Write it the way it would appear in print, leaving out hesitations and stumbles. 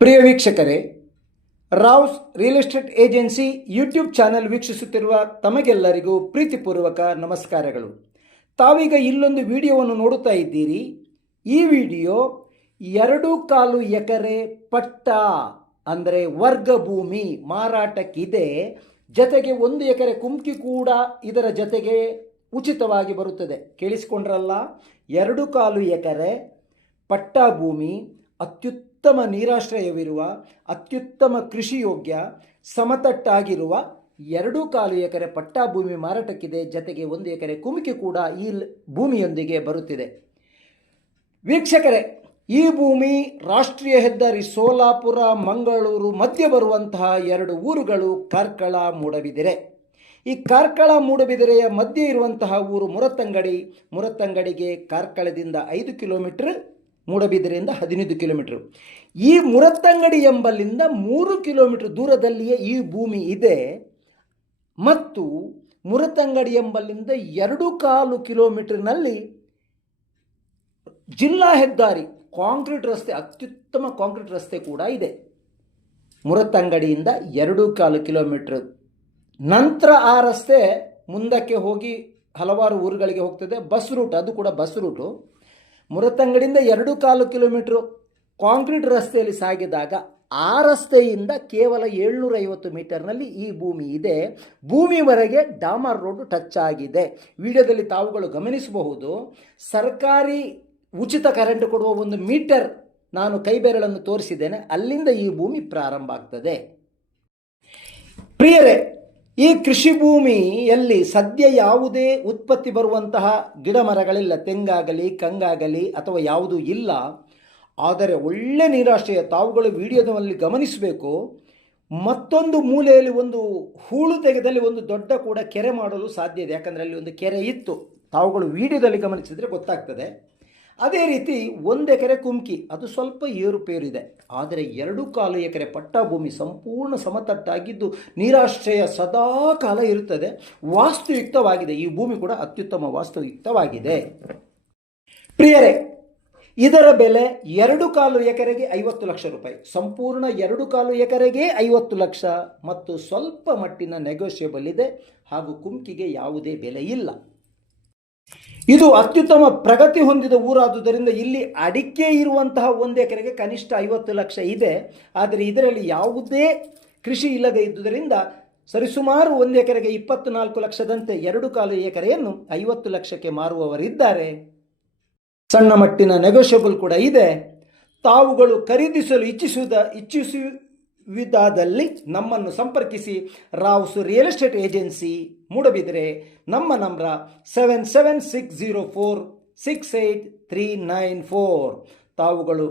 ಪ್ರಿಯ ವೀಕ್ಷಕರೇ, Rao's real estate agency YouTube channel ವೀಕ್ಷಿಸುತ್ತಿರುವ ತಮಗೆಲ್ಲರಿಗೂ ಪ್ರೀತಿಪೂರ್ವಕ ನಮಸ್ಕಾರಗಳು. ತಾವೀಗ ಇಲ್ಲೊಂದು ವಿಡಿಯೋವನ್ನು ನೋಡುತ್ತಾ ಇದ್ದೀರಿ. ಈ ವಿಡಿಯೋ 2.25 ಎಕರೆ ಪಟ್ಟ ಅಂದರೆ ವರ್ಗ ಭೂಮಿ ಮಾರಾಟಕ್ಕಿದೆ. ಜೊತೆಗೆ 1 ಎಕರೆ ಕುಮ್ಕಿ ಕೂಡ ಇದರ ಜೊತೆಗೆ ಉಚಿತವಾಗಿ ಬರುತ್ತದೆ. ಕೇಳಿಸಿಕೊಂಡ್ರಲ್ಲ, 2.25 ಎಕರೆ ಪಟ್ಟ ಭೂಮಿ, ಅತ್ಯುತ್ತಮ ನೀರಾಶ್ರಯವಿರುವ, ಅತ್ಯುತ್ತಮ ಕೃಷಿ ಯೋಗ್ಯ, ಸಮತಟ್ಟಾಗಿರುವ 2.25 ಎಕರೆ ಪಟ್ಟ ಭೂಮಿ ಮಾರಾಟಕ್ಕಿದೆ. ಜೊತೆಗೆ 1 ಎಕರೆ ಕುಮಿಕೆ ಕೂಡ ಈ ಭೂಮಿಯೊಂದಿಗೆ ಬರುತ್ತಿದೆ. ವೀಕ್ಷಕರೇ, ಈ ಭೂಮಿ ರಾಷ್ಟ್ರೀಯ ಹೆದ್ದಾರಿ ಸೋಲಾಪುರ ಮಂಗಳೂರು ಮಧ್ಯೆ ಬರುವಂತಹ 2 ಊರುಗಳು ಕಾರ್ಕಳ, ಮೂಡಬಿದಿರೆ. ಈ ಕಾರ್ಕಳ ಮೂಡಬಿದಿರೆಯ ಮಧ್ಯೆ ಇರುವಂತಹ ಊರು ಮುರತ್ತಂಗಡಿ. ಮುರತ್ತಂಗಡಿಗೆ ಕಾರ್ಕಳದಿಂದ 5 ಕಿಲೋಮೀಟರ್, ಮೂಡಬಿದಿರೆಯಿಂದ 15 ಕಿಲೋಮೀಟರ್. ಈ ಮುರತ್ತಂಗಡಿ ಎಂಬಲ್ಲಿಂದ 3 ಕಿಲೋಮೀಟರ್ ದೂರದಲ್ಲಿಯೇ ಈ ಭೂಮಿ ಇದೆ. ಮತ್ತು ಮುರತ್ತಂಗಡಿ ಎಂಬಲ್ಲಿಂದ 2.25 ಕಿಲೋಮೀಟರ್ನಲ್ಲಿ ಜಿಲ್ಲಾ ಹೆದ್ದಾರಿ ಕಾಂಕ್ರೀಟ್ ರಸ್ತೆ, ಅತ್ಯುತ್ತಮ ಕಾಂಕ್ರೀಟ್ ರಸ್ತೆ ಕೂಡ ಇದೆ. ಮುರತ್ತಂಗಡಿಯಿಂದ 2.25 ಕಿಲೋಮೀಟರ್ ನಂತರ ಆ ರಸ್ತೆ ಮುಂದಕ್ಕೆ ಹೋಗಿ ಹಲವಾರು ಊರುಗಳಿಗೆ ಹೋಗ್ತದೆ. ಬಸ್ ರೂಟ್, ಅದು ಕೂಡ ಬಸ್ ರೂಟು. ಮುರತ್ತಂಗಡಿಯಿಂದ 2.25 ಕಿಲೋಮೀಟರ್ ಕಾಂಕ್ರೀಟ್ ರಸ್ತೆಯಲ್ಲಿ ಸಾಗಿದಾಗ ಆ ರಸ್ತೆಯಿಂದ ಕೇವಲ 750 ಮೀಟರ್ನಲ್ಲಿ ಈ ಭೂಮಿ ಇದೆ. ಭೂಮಿವರೆಗೆ ಡಾಮರ್ ರೋಡ್ ಟಚ್ ಆಗಿದೆ. ವಿಡಿಯೋದಲ್ಲಿ ತಾವುಗಳು ಗಮನಿಸಬಹುದು. ಸರ್ಕಾರಿ ಉಚಿತ ಕರೆಂಟ್ ಕೊಡುವ ಒಂದು ಮೀಟರ್ ನಾನು ಕೈಬೆರಳನ್ನು ತೋರಿಸಿದ್ದೇನೆ, ಅಲ್ಲಿಂದ ಈ ಭೂಮಿ ಪ್ರಾರಂಭ ಆಗ್ತದೆ. ಪ್ರಿಯರೇ, ಈ ಕೃಷಿ ಭೂಮಿಯಲ್ಲಿ ಸದ್ಯ ಯಾವುದೇ ಉತ್ಪತ್ತಿ ಬರುವಂತಹ ಗಿಡ ಮರಗಳಿಲ್ಲ. ತೆಂಗಾಗಲಿ, ಕಂಗಾಗಲಿ ಅಥವಾ ಯಾವುದೂ ಇಲ್ಲ. ಆದರೆ ಒಳ್ಳೆ ನೀರಾಶ್ರಯ. ತಾವುಗಳು ವಿಡಿಯೋದಲ್ಲಿ ಗಮನಿಸಬೇಕು. ಮತ್ತೊಂದು ಮೂಲೆಯಲ್ಲಿ ಒಂದು ಹೂಳು ತೆಗೆದಲ್ಲಿ ಒಂದು ದೊಡ್ಡ ಕೂಡ ಕೆರೆ ಮಾಡಲು ಸಾಧ್ಯ ಇದೆ. ಯಾಕಂದರೆ ಅಲ್ಲಿ ಒಂದು ಕೆರೆ ಇತ್ತು. ತಾವುಗಳು ವಿಡಿಯೋದಲ್ಲಿ ಗಮನಿಸಿದರೆ ಗೊತ್ತಾಗ್ತದೆ. ಅದೇ ರೀತಿ 1 ಎಕರೆ ಕುಮ್ಕಿ, ಅದು ಸ್ವಲ್ಪ ಏರುಪೇರಿದೆ. ಆದರೆ 2.25 ಎಕರೆ ಪಟ್ಟ ಭೂಮಿ ಸಂಪೂರ್ಣ ಸಮತಟ್ಟಾಗಿದ್ದು ನೀರಾಶ್ರಯ ಸದಾ ಕಾಲ ಇರುತ್ತದೆ. ವಾಸ್ತುಯುಕ್ತವಾಗಿದೆ. ಈ ಭೂಮಿ ಕೂಡ ಅತ್ಯುತ್ತಮ ವಾಸ್ತುಯುಕ್ತವಾಗಿದೆ. ಪ್ರಿಯರೇ, ಇದರ ಬೆಲೆ 2.25 ಎಕರೆಗೆ 50 ಲಕ್ಷ ರೂಪಾಯಿ. ಸಂಪೂರ್ಣ 2.25 ಎಕರೆಗೆ 50 ಲಕ್ಷ ಮತ್ತು ಸ್ವಲ್ಪ ಮಟ್ಟಿನ ನೆಗೋಷಿಯಬಲ್ ಇದೆ. ಹಾಗೂ ಕುಮ್ಕಿಗೆ ಯಾವುದೇ ಬೆಲೆ ಇಲ್ಲ. ಇದು ಅತ್ಯುತ್ತಮ ಪ್ರಗತಿ ಹೊಂದಿದ ಊರಾದುದರಿಂದ ಇಲ್ಲಿ ಅಡಿಕೆ ಇರುವಂತಹ 1 ಎಕರೆಗೆ ಕನಿಷ್ಠ 50 ಲಕ್ಷ ಇದೆ. ಆದರೆ ಇದರಲ್ಲಿ ಯಾವುದೇ ಕೃಷಿ ಇಲ್ಲದೆ ಇದ್ದುದರಿಂದ ಸರಿಸುಮಾರು 1 ಎಕರೆಗೆ 24 ಲಕ್ಷದಂತೆ 2.25 ಎಕರೆಯನ್ನು 50 ಲಕ್ಷಕ್ಕೆ ಮಾರುವವರಿದ್ದಾರೆ. ಸಣ್ಣ ಮಟ್ಟಿನ ನೆಗೋಷಿಯಬಲ್ ಕೂಡ ಇದೆ. ತಾವುಗಳು ಖರೀದಿಸಲು ಇಚ್ಛಿಸುವುದಾದಲ್ಲಿ ನಮ್ಮನ್ನು ಸಂಪರ್ಕಿಸಿ. Rao's real estate agency, Moodabidri. ನಮ್ಮ ನಂಬರ್ 7760468394. ತಾವುಗಳು